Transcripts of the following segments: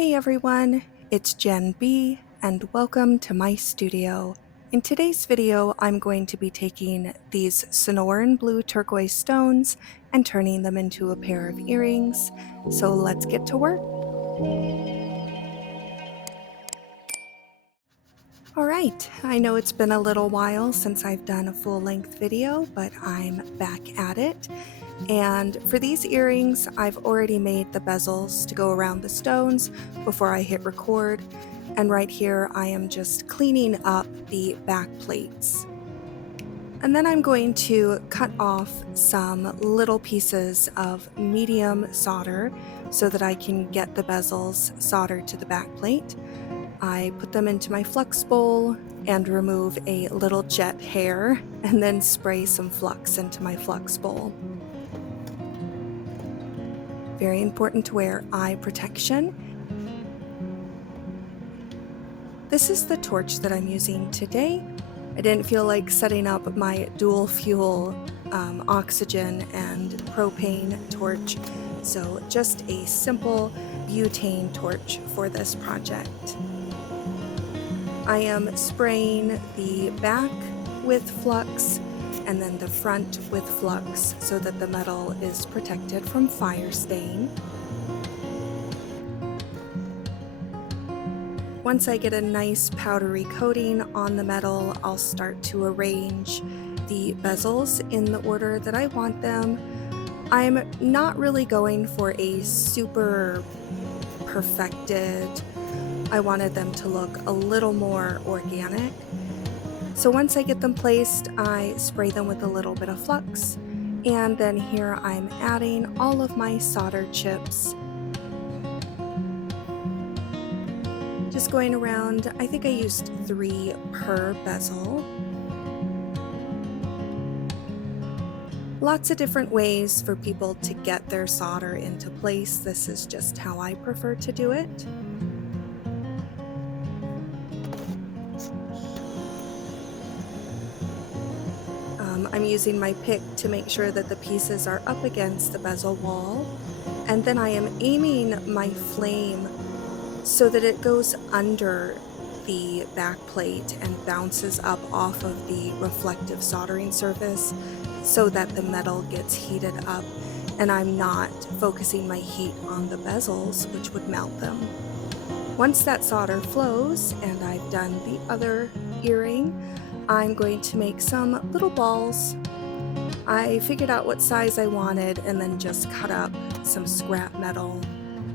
Hey everyone, it's Jen B, and welcome to my studio. In today's video, I'm going to be taking these Sonoran Blue Turquoise stones and turning them into a pair of earrings. So let's get to work. Alright, I know it's been a little while since I've done a full-length video, but I'm back at it. And for these earrings, I've already made the bezels to go around the stones before I hit record. And right here, I am just cleaning up the back plates. And then I'm going to cut off some little pieces of medium solder so that I can get the bezels soldered to the back plate. I put them into my flux bowl and remove a little jet hair and then spray some flux into my flux bowl. Very important to wear eye protection. This is the torch that I'm using today. I didn't feel like setting up my dual fuel oxygen and propane torch, so just a simple butane torch for this project. I am spraying the back with flux and then the front with flux so that the metal is protected from fire stain. Once I get a nice powdery coating on the metal, I'll start to arrange the bezels in the order that I want them. I'm not really going for a super perfected. I wanted them to look a little more organic. So once I get them placed, I spray them with a little bit of flux, and then here I'm adding all of my solder chips. Just going around, I think I used 3 per bezel. Lots of different ways for people to get their solder into place. This is just how I prefer to do it. I'm using my pick to make sure that the pieces are up against the bezel wall, and then I am aiming my flame so that it goes under the back plate and bounces up off of the reflective soldering surface so that the metal gets heated up and I'm not focusing my heat on the bezels, which would melt them. Once that solder flows and I've done the other earring, I'm going to make some little balls. I figured out what size I wanted and then just cut up some scrap metal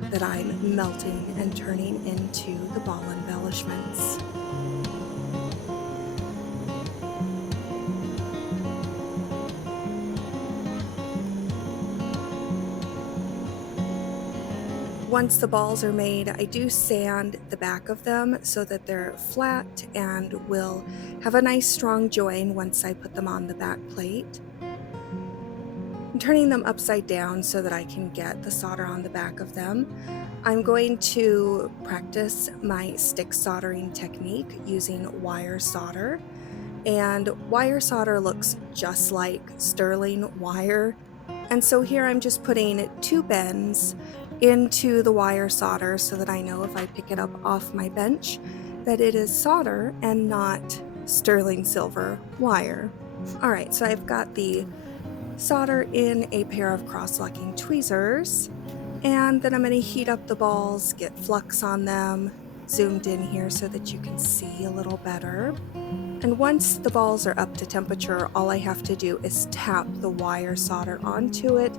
that I'm melting and turning into the ball embellishments. Once the balls are made, I do sand the back of them so that they're flat and will have a nice strong join once I put them on the back plate. I'm turning them upside down so that I can get the solder on the back of them. I'm going to practice my stick soldering technique using wire solder. And wire solder looks just like sterling wire. And so here I'm just putting 2 bends into the wire solder so that I know if I pick it up off my bench that it is solder and not sterling silver wire. Alright, so I've got the solder in a pair of cross-locking tweezers, and then I'm going to heat up the balls, get flux on them, zoomed in here so that you can see a little better. And once the balls are up to temperature, all I have to do is tap the wire solder onto it,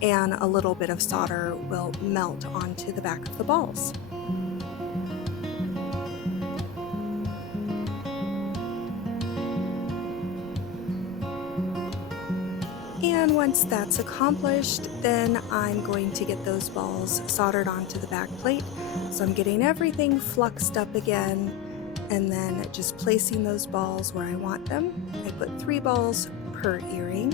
and a little bit of solder will melt onto the back of the balls. And once that's accomplished, then I'm going to get those balls soldered onto the back plate. So I'm getting everything fluxed up again, and then just placing those balls where I want them. I put 3 balls per earring.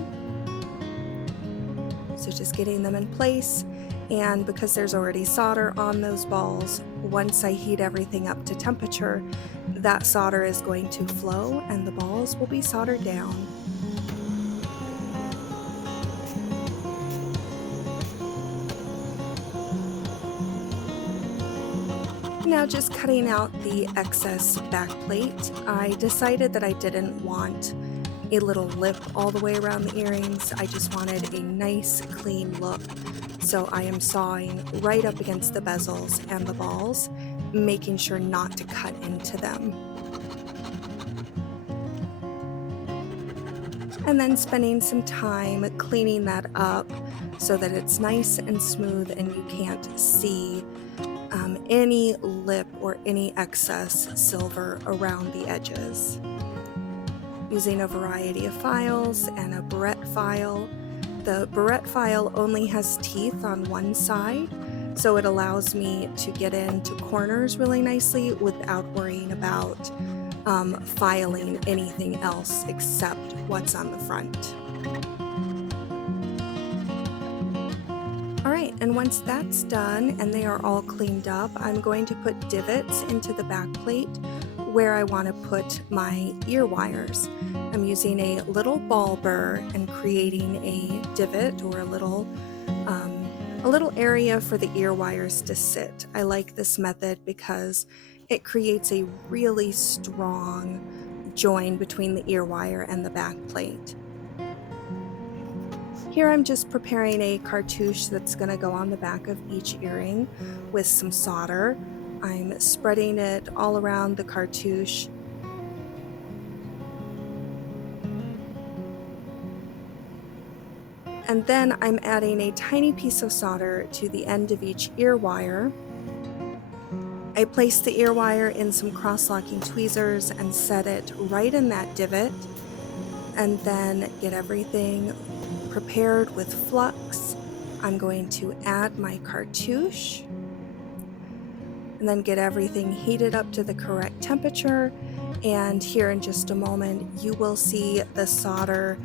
So just getting them in place, and because there's already solder on those balls, once I heat everything up to temperature, that solder is going to flow and the balls will be soldered down. Now just cutting out the excess back plate, I decided that I didn't want a little lip all the way around the earrings. I just wanted a nice clean look. So I am sawing right up against the bezels and the balls, making sure not to cut into them. And then spending some time cleaning that up so that it's nice and smooth and you can't see any lip or any excess silver around the edges. Using a variety of files and a barrette file. The barrette file only has teeth on one side, so it allows me to get into corners really nicely without worrying about filing anything else except what's on the front. Alright, and once that's done and they are all cleaned up, I'm going to put divots into the back plate where I want to put my ear wires. I'm using a little ball burr and creating a divot or a little area for the ear wires to sit. I like this method because it creates a really strong join between the ear wire and the back plate. Here I'm just preparing a cartouche that's going to go on the back of each earring with some solder. I'm spreading it all around the cartouche. And then I'm adding a tiny piece of solder to the end of each ear wire. I place the ear wire in some cross-locking tweezers and set it right in that divot, and then get everything prepared with flux. I'm going to add my cartouche and then get everything heated up to the correct temperature, and here in just a moment you will see the solder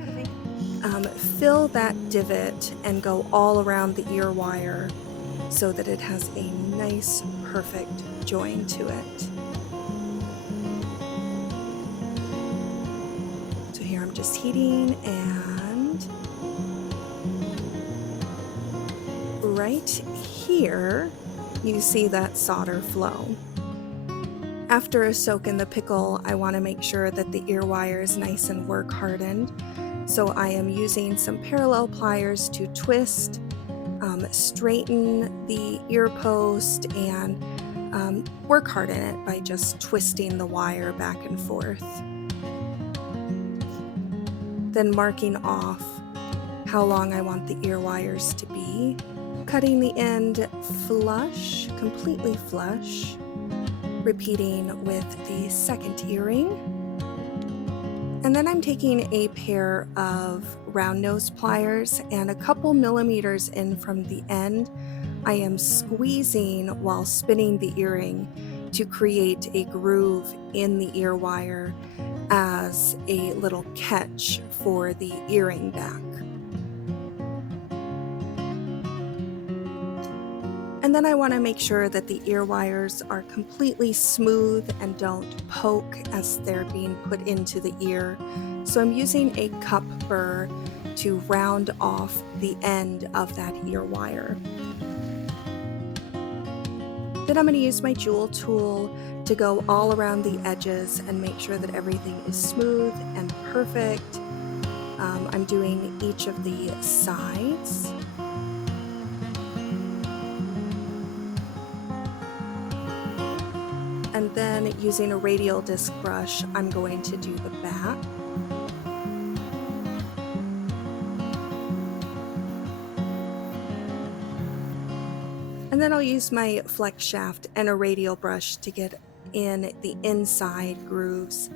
fill that divot and go all around the ear wire so that it has a nice perfect join to it. So here I'm just heating, and right here you see that solder flow. After a soak in the pickle, I want to make sure that the ear wire is nice and work hardened. So I am using some parallel pliers to twist, straighten the ear post, and work harden it by just twisting the wire back and forth. Then marking off how long I want the ear wires to be, cutting the end flush, completely flush, repeating with the second earring. And then I'm taking a pair of round nose pliers, and a couple millimeters in from the end, I am squeezing while spinning the earring to create a groove in the ear wire as a little catch for the earring back. And then I want to make sure that the ear wires are completely smooth and don't poke as they're being put into the ear. So I'm using a cup burr to round off the end of that ear wire. Then I'm going to use my jewel tool to go all around the edges and make sure that everything is smooth and perfect. I'm doing each of the sides. And then using a radial disc brush, I'm going to do the back. And then I'll use my flex shaft and a radial brush to get in the inside grooves.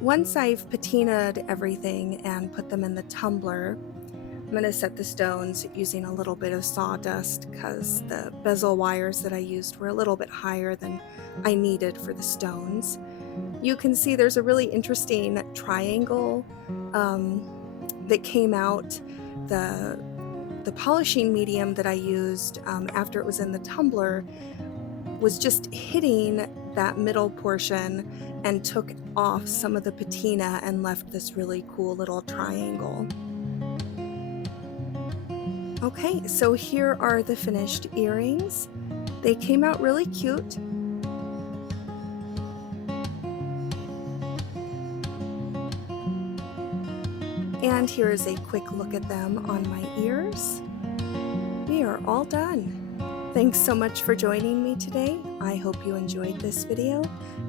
Once I've patinaed everything and put them in the tumbler, I'm going to set the stones using a little bit of sawdust because the bezel wires that I used were a little bit higher than I needed for the stones. You can see there's a really interesting triangle that came out. The polishing medium that I used after it was in the tumbler was just hitting that middle portion and took off some of the patina and left this really cool little triangle. Okay, so here are the finished earrings. They came out really cute. And here is a quick look at them on my ears. We are all done. Thanks so much for joining me today. I hope you enjoyed this video,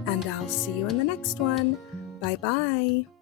and I'll see you in the next one. Bye bye.